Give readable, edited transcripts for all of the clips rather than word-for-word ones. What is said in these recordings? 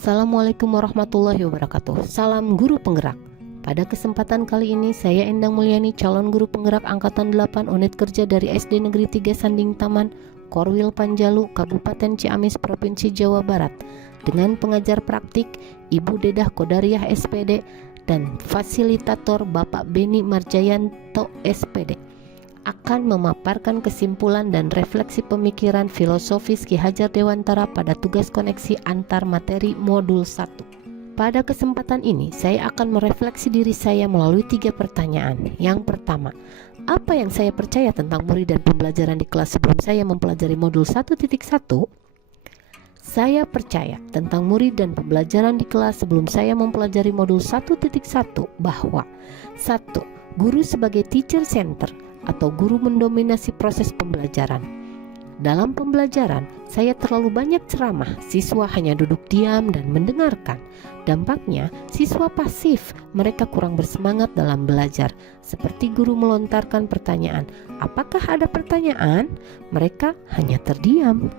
Assalamualaikum warahmatullahi wabarakatuh. Salam guru penggerak. Pada kesempatan kali ini saya Endang Mulyani, calon guru penggerak angkatan 8 unit kerja dari SD Negeri 3 Sanding Taman, Korwil Panjalu, Kabupaten Ciamis, Provinsi Jawa Barat, dengan pengajar praktik Ibu Dedah Kodariah SPD dan fasilitator Bapak Beni Marjayanto SPD, akan memaparkan kesimpulan dan refleksi pemikiran filosofis Ki Hajar Dewantara pada tugas koneksi antar materi modul 1. Pada kesempatan ini saya akan merefleksi diri saya melalui 3 pertanyaan. Yang pertama, apa yang saya percaya tentang murid dan pembelajaran di kelas sebelum saya mempelajari modul 1.1? Saya percaya tentang murid dan pembelajaran di kelas sebelum saya mempelajari modul 1.1 bahwa 1. Guru sebagai teacher center atau guru mendominasi proses pembelajaran. Dalam pembelajaran, saya terlalu banyak ceramah, siswa hanya duduk diam dan mendengarkan. Dampaknya, siswa pasif, mereka kurang bersemangat dalam belajar. Seperti guru melontarkan pertanyaan, apakah ada pertanyaan? Mereka hanya terdiam.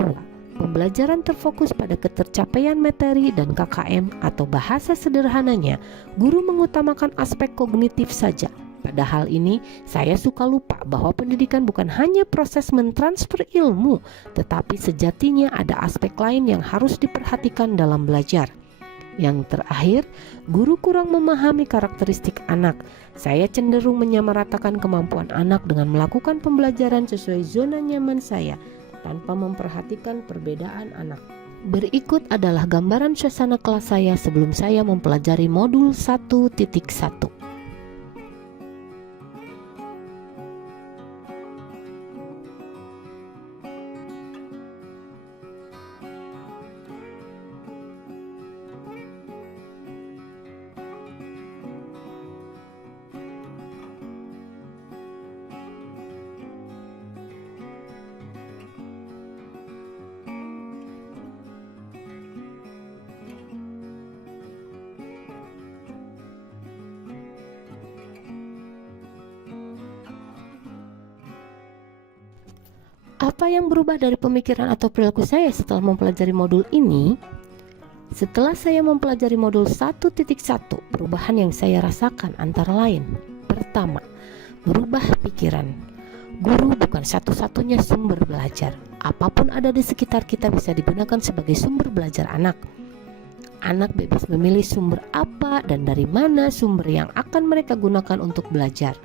2. Pembelajaran terfokus pada ketercapaian materi dan KKM atau bahasa sederhananya, guru mengutamakan aspek kognitif saja. Pada hal ini, saya suka lupa bahwa pendidikan bukan hanya proses mentransfer ilmu, tetapi sejatinya ada aspek lain yang harus diperhatikan dalam belajar. Yang terakhir, guru kurang memahami karakteristik anak. Saya cenderung menyamaratakan kemampuan anak dengan melakukan pembelajaran sesuai zona nyaman saya, tanpa memperhatikan perbedaan anak. Berikut adalah gambaran suasana kelas saya sebelum saya mempelajari modul 1.1. Apa yang berubah dari pemikiran atau perilaku saya setelah mempelajari modul ini? Setelah saya mempelajari modul 1.1, perubahan yang saya rasakan antara lain: pertama, berubah pikiran. Guru bukan satu-satunya sumber belajar. Apapun ada di sekitar kita bisa digunakan sebagai sumber belajar anak. Anak bebas memilih sumber apa dan dari mana sumber yang akan mereka gunakan untuk belajar.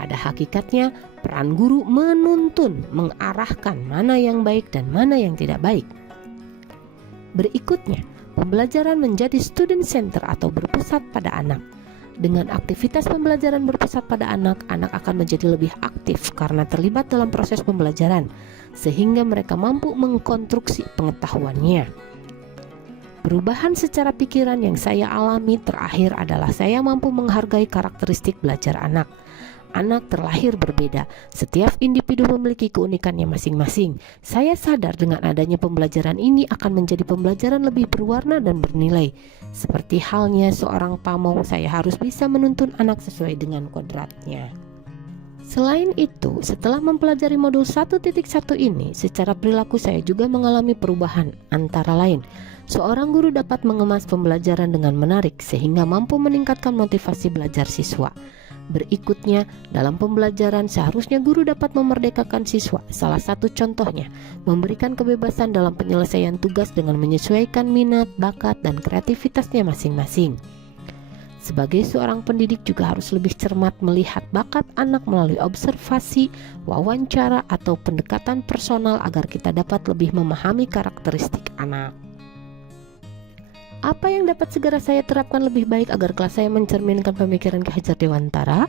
Pada hakikatnya, peran guru menuntun, mengarahkan mana yang baik dan mana yang tidak baik. Berikutnya, pembelajaran menjadi student center atau berpusat pada anak. Dengan aktivitas pembelajaran berpusat pada anak, anak akan menjadi lebih aktif karena terlibat dalam proses pembelajaran, sehingga mereka mampu mengkonstruksi pengetahuannya. Perubahan secara pikiran yang saya alami terakhir adalah saya mampu menghargai karakteristik belajar anak. Anak terlahir berbeda, setiap individu memiliki keunikannya masing-masing. Saya sadar dengan adanya pembelajaran ini akan menjadi pembelajaran lebih berwarna dan bernilai. Seperti halnya seorang pamong, saya harus bisa menuntun anak sesuai dengan kodratnya. Selain itu, setelah mempelajari modul 1.1 ini, secara perilaku saya juga mengalami perubahan, antara lain, seorang guru dapat mengemas pembelajaran dengan menarik sehingga mampu meningkatkan motivasi belajar siswa. Berikutnya, dalam pembelajaran seharusnya guru dapat memerdekakan siswa. Salah satu contohnya, memberikan kebebasan dalam penyelesaian tugas dengan menyesuaikan minat, bakat, dan kreativitasnya masing-masing. Sebagai seorang pendidik juga harus lebih cermat melihat bakat anak melalui observasi, wawancara, atau pendekatan personal agar kita dapat lebih memahami karakteristik anak. Apa yang dapat segera saya terapkan lebih baik agar kelas saya mencerminkan pemikiran Ki Hajar Dewantara?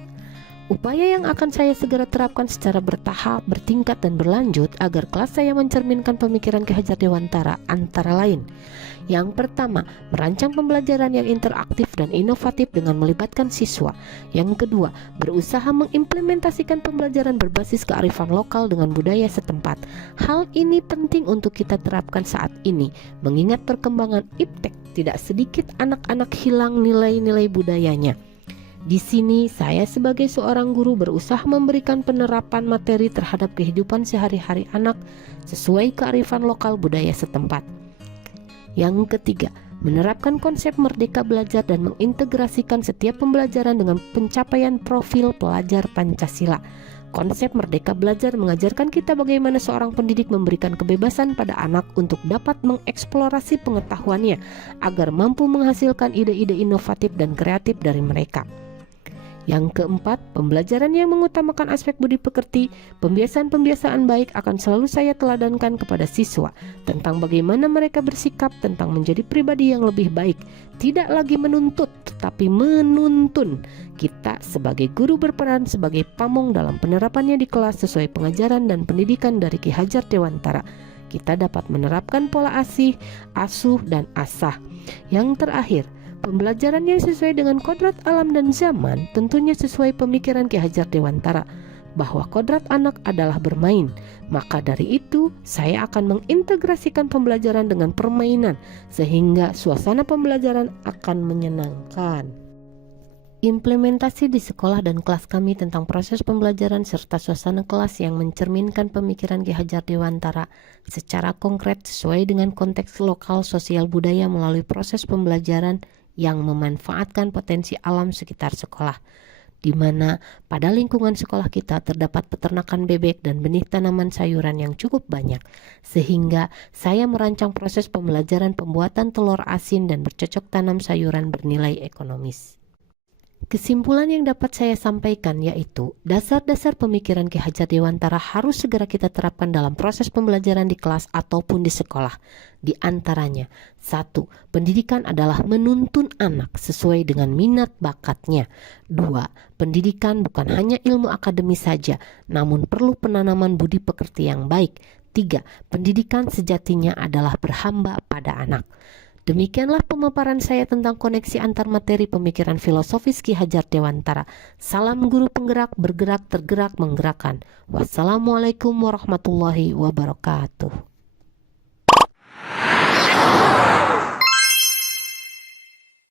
Upaya yang akan saya segera terapkan secara bertahap, bertingkat, dan berlanjut agar kelas saya mencerminkan pemikiran Ki Hajar Dewantara antara lain: yang pertama, merancang pembelajaran yang interaktif dan inovatif dengan melibatkan siswa. Yang kedua, berusaha mengimplementasikan pembelajaran berbasis kearifan lokal dengan budaya setempat. Hal ini penting untuk kita terapkan saat ini, mengingat perkembangan iptek tidak sedikit anak-anak hilang nilai-nilai budayanya. Di sini saya sebagai seorang guru berusaha memberikan penerapan materi terhadap kehidupan sehari-hari anak sesuai kearifan lokal budaya setempat. Yang ketiga, menerapkan konsep merdeka belajar dan mengintegrasikan setiap pembelajaran dengan pencapaian profil pelajar Pancasila. Konsep merdeka belajar mengajarkan kita bagaimana seorang pendidik memberikan kebebasan pada anak untuk dapat mengeksplorasi pengetahuannya agar mampu menghasilkan ide-ide inovatif dan kreatif dari mereka. Yang keempat, pembelajaran yang mengutamakan aspek budi pekerti. Pembiasaan-pembiasaan baik akan selalu saya teladankan kepada siswa tentang bagaimana mereka bersikap, tentang menjadi pribadi yang lebih baik. Tidak lagi menuntut, tetapi menuntun. Kita sebagai guru berperan sebagai pamong dalam penerapannya di kelas sesuai pengajaran dan pendidikan dari Ki Hajar Dewantara. Kita dapat menerapkan pola asih, asuh, dan asah. Yang terakhir, pembelajaran yang sesuai dengan kodrat alam dan zaman tentunya sesuai pemikiran Ki Hajar Dewantara bahwa kodrat anak adalah bermain. Maka dari itu saya akan mengintegrasikan pembelajaran dengan permainan sehingga suasana pembelajaran akan menyenangkan. Implementasi di sekolah dan kelas kami tentang proses pembelajaran serta suasana kelas yang mencerminkan pemikiran Ki Hajar Dewantara secara konkret sesuai dengan konteks lokal sosial budaya melalui proses pembelajaran yang memanfaatkan potensi alam sekitar sekolah, di mana pada lingkungan sekolah kita terdapat peternakan bebek dan benih tanaman sayuran yang cukup banyak, sehingga saya merancang proses pembelajaran pembuatan telur asin dan bercocok tanam sayuran bernilai ekonomis. Kesimpulan yang dapat saya sampaikan yaitu dasar-dasar pemikiran Ki Hajar Dewantara harus segera kita terapkan dalam proses pembelajaran di kelas ataupun di sekolah. Di antaranya, 1. Pendidikan adalah menuntun anak sesuai dengan minat bakatnya. 2. Pendidikan bukan hanya ilmu akademis saja, namun perlu penanaman budi pekerti yang baik. 3. Pendidikan sejatinya adalah berhamba pada anak. Demikianlah pemaparan saya tentang koneksi antar materi pemikiran filosofis Ki Hajar Dewantara. Salam guru penggerak, bergerak, tergerak, menggerakkan. Wassalamualaikum warahmatullahi wabarakatuh.